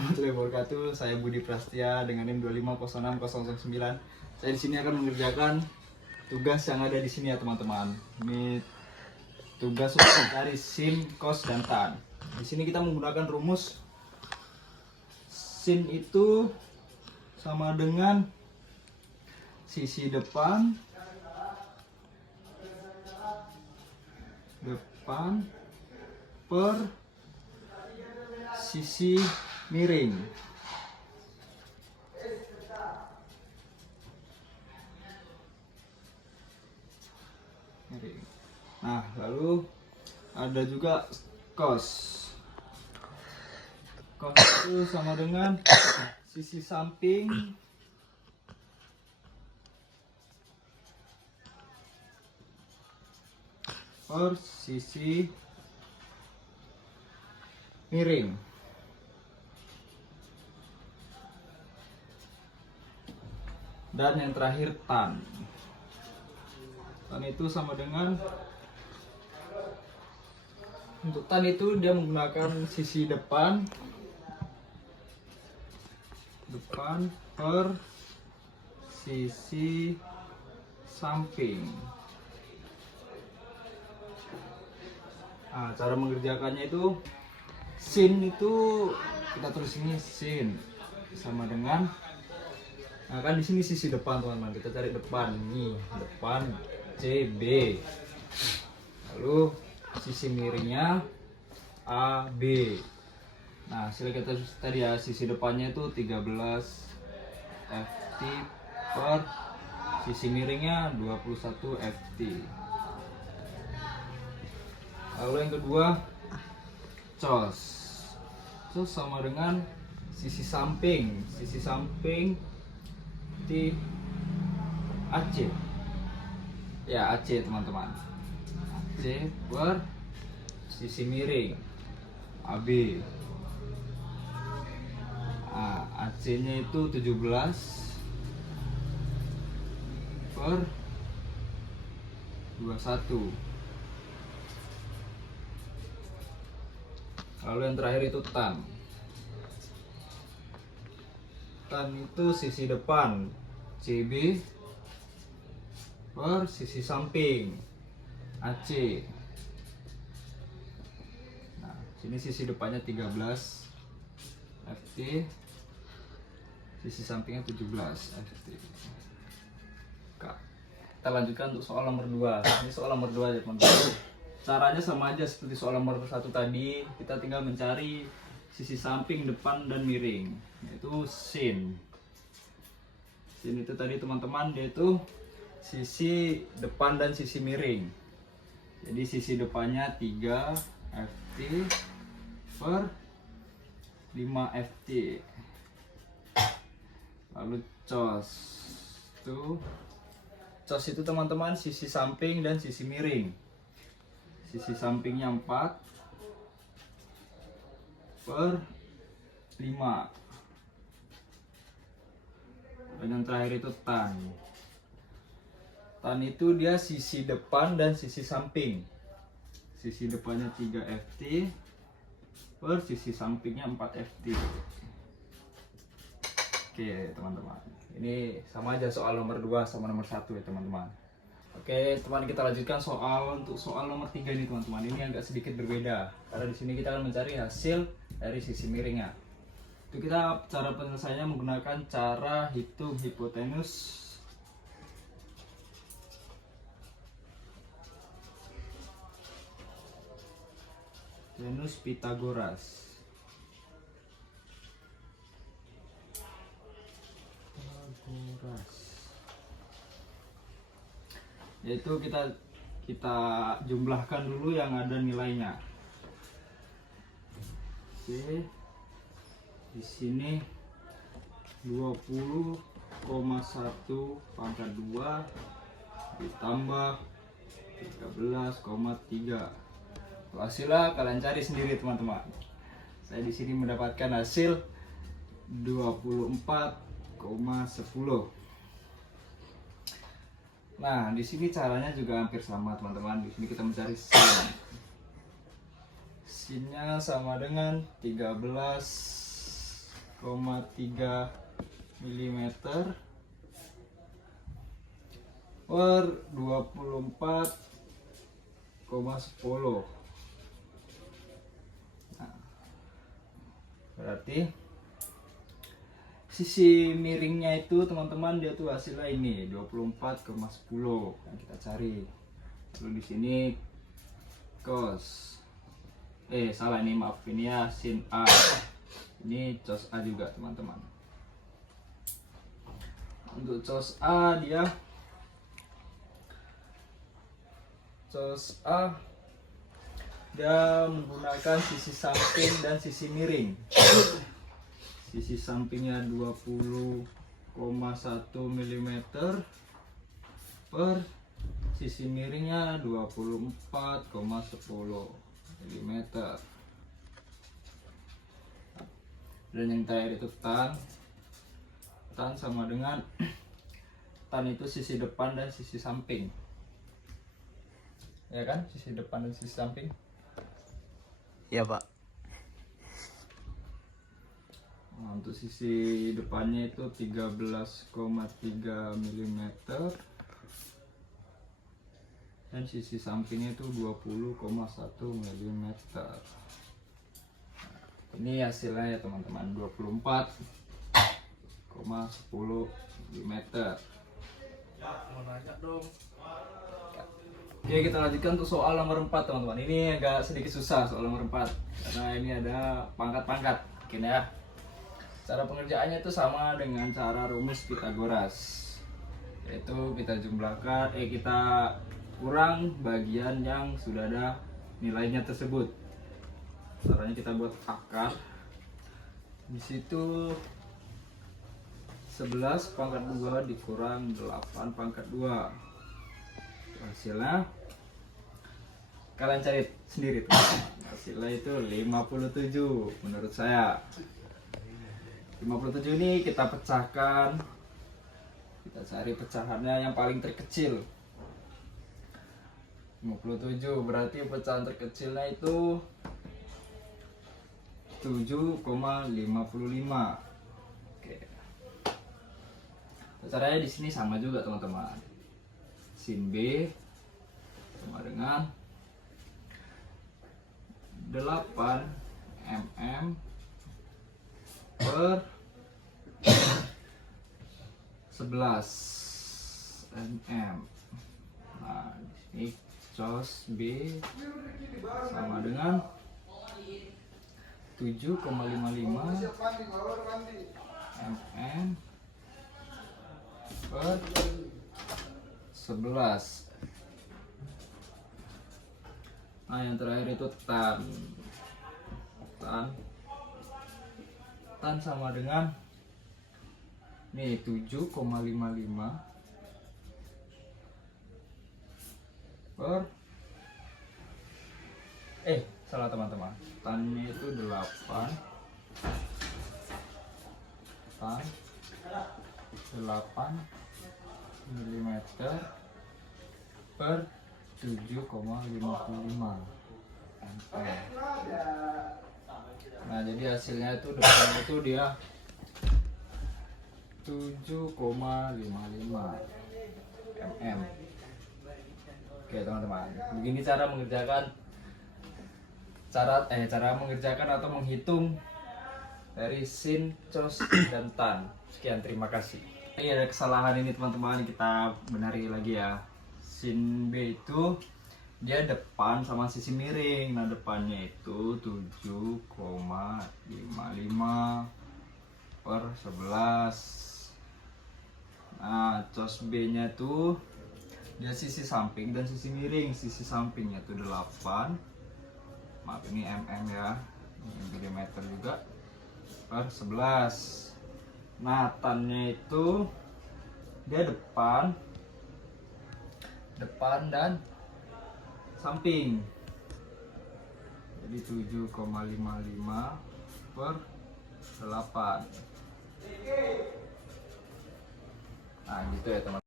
warahmatullahi wabarakatuh. Saya Budi Prastia dengan NIM 2506009. Saya di sini akan mengerjakan tugas yang ada di sini ya teman-teman. Ini tugas untuk mencari sin, cos, dan tan. Di sini kita menggunakan rumus sin itu sama dengan sisi depan per sisi miring. Nah, lalu ada juga cos. Cos itu sama dengan sisi samping per sisi miring. Dan yang terakhir tan. Tan itu sama dengan, untuk tan itu dia menggunakan sisi depan per sisi samping. Nah, cara mengerjakannya itu sin itu kita tulis ini sin sama dengan, nah kan di sini sisi depan teman-teman, kita cari depan nih, depan CB, lalu sisi miringnya AB. Nah hasil kita tadi ya, sisi depannya itu 13 FT per sisi miringnya 21 FT. Lalu yang kedua cos. Cos sama dengan sisi samping di AC. Ya AC teman-teman. AC per sisi miring AB. Nah, AC-nya itu 17 per 21. Lalu yang terakhir itu tan. Tan itu sisi depan CB per sisi samping AC. Nah, sini sisi depannya 13 FT, sisi sampingnya 17 FT. Kita lanjutkan untuk soal nomor 2. Ini soal nomor 2 ya teman-teman. Caranya sama aja seperti soal nomor 1 tadi, kita tinggal mencari sisi samping, depan, dan miring, yaitu sin. Sin itu tadi teman-teman, dia itu sisi depan dan sisi miring. Jadi sisi depannya 3 FT per 5 FT. Lalu cos itu teman-teman sisi samping dan sisi miring. Sisi sampingnya 4 per 5. Dan yang terakhir itu tan. Tan itu dia sisi depan dan sisi samping. Sisi depannya 3 FT per sisi sampingnya 4 FT. Oke teman-teman, ini sama aja soal nomor 2 sama nomor 1 ya teman-teman. Oke teman, kita lanjutkan untuk soal nomor 3 ini teman-teman. Ini agak sedikit berbeda karena di sini kita akan mencari hasil dari sisi miringnya. Itu kita cara penyelesaiannya menggunakan cara hitung hipotenus Pythagoras. Yaitu kita jumlahkan dulu yang ada nilainya. Oke. Di sini 20,1 pangkat 2 ditambah 13,3. Hasilnya kalian cari sendiri teman-teman. Saya di sini mendapatkan hasil 24,10. Nah, di sini caranya juga hampir sama teman-teman. Di sini kita mencari sin. Sinnya sama dengan 13 mm per 24,10. Nah, berarti sisi miringnya itu teman-teman, dia tuh hasilnya ini 24,10 yang kita cari. Lalu di sini cos, salah, ini maaf, ini ya sin A, ini cos A juga teman-teman. Untuk cos A dia menggunakan sisi samping dan sisi miring. Sisi sampingnya 20,1 mm per sisi miringnya 24,10 mm. Dan yang terakhir itu tan sama dengan tan itu sisi depan dan sisi samping, ya kan, sisi depan dan sisi samping. Iya Pak. Nah, untuk sisi depannya itu 13,3 mm dan sisi sampingnya itu 20,1 mm. Ini hasilnya ya teman-teman, 24,10 mm. Mau nanya dong. Oke, kita lanjutkan untuk soal nomor 4 teman-teman. Ini agak sedikit susah soal nomor 4 karena ini ada pangkat-pangkat mungkin ya. Cara pengerjaannya itu sama dengan cara rumus Pythagoras, yaitu kita jumlahkan, kita kurang bagian yang sudah ada nilainya tersebut. Caranya kita buat akar. Di situ 11 pangkat 2 dikurang 8 pangkat 2. Hasilnya kalian cari sendiri tuh. Hasilnya itu 57 menurut saya. 57 ini kita pecahkan. Kita cari pecahannya yang paling terkecil. 57 berarti pecahan terkecilnya itu 7,55. Oke. Caranya di sini sama juga teman-teman. Sin B sama dengan 8 mm per 11 mm. Nah, ini cos B sama dengan 7,55 mm per 11. Nah, yang terakhir itu tan sama dengan nih 7,55 per salah teman-teman, tannya itu 8 mm per 7,55 mm. Nah, jadi hasilnya itu depan itu dia 7,55 mm. Oke teman-teman, begini cara mengerjakan atau menghitung dari sin, cos, dan tan. Sekian, terima kasih. Ini ada kesalahan ini teman-teman, kita benari lagi ya. Sin B itu dia depan sama sisi miring. Nah, depannya itu 7,55 per 11. Nah, cos B nya tuh dia sisi samping dan sisi miring. Sisi sampingnya tuh 8, maaf ini mm ya, ini milimeter juga, per 11. Nah, tannya itu dia depan dan samping, jadi 7,55 per 8. Nah, gitu ya teman.